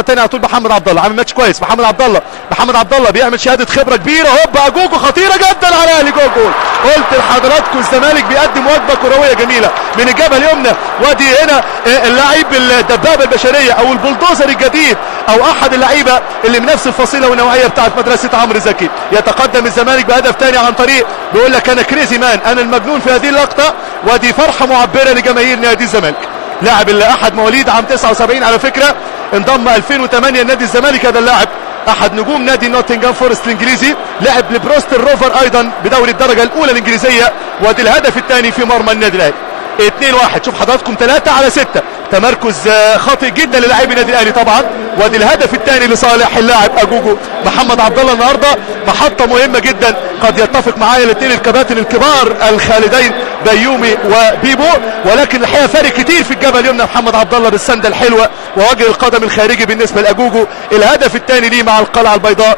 تاني على طول محمد عبد الله عامل ماتش كويس. محمد عبد الله بيعمل شهاده خبره كبيره. هوبا جوجو خطيره جدا على الاهلي. جول قلت لحضراتكم الزمالك بيقدم وجبه كرويه جميله من الجبهه اليمنى. وادي هنا اللاعب الدبابه البشريه او البلدوزر الجديد او احد اللعيبه اللي من نفس الفصيله والنوعيه بتاعت مدرسه عمرو زكي. يتقدم الزمالك بهدف ثاني عن طريق بيقول لك انا كريزي مان، انا المجنون في هذه اللقطه. ودي فرحه معبره لجماهير نادي الزمالك. لاعب اللي احد مواليد عام 79 على فكره، انضم 2008 لنادي الزمالك. هذا اللاعب احد نجوم نادي نوتنغهام فورست الانجليزي، لعب لبروستر روفر ايضا بدوري الدرجه الاولى الانجليزيه. وادي الهدف الثاني في مرمى النادي الاهلي. 2-1. شوف حضراتكم 3-6. تمركز خاطئ جدا للاعبي النادي الاهلي طبعا. وادي الهدف الثاني لصالح اللاعب اجوجو. محمد عبد الله النهارده محطه مهمه جدا. قد يتفق معايا الاثنين الكباتن الكبار الخالدين بيومي وبيبو، ولكن الحقيقه فارق كتير في الجبهه اليمنى محمد عبد الله بالسنده الحلوه ووجه القدم الخارجي بالنسبه لاجوجو. الهدف الثاني ليه مع القلعه البيضاء.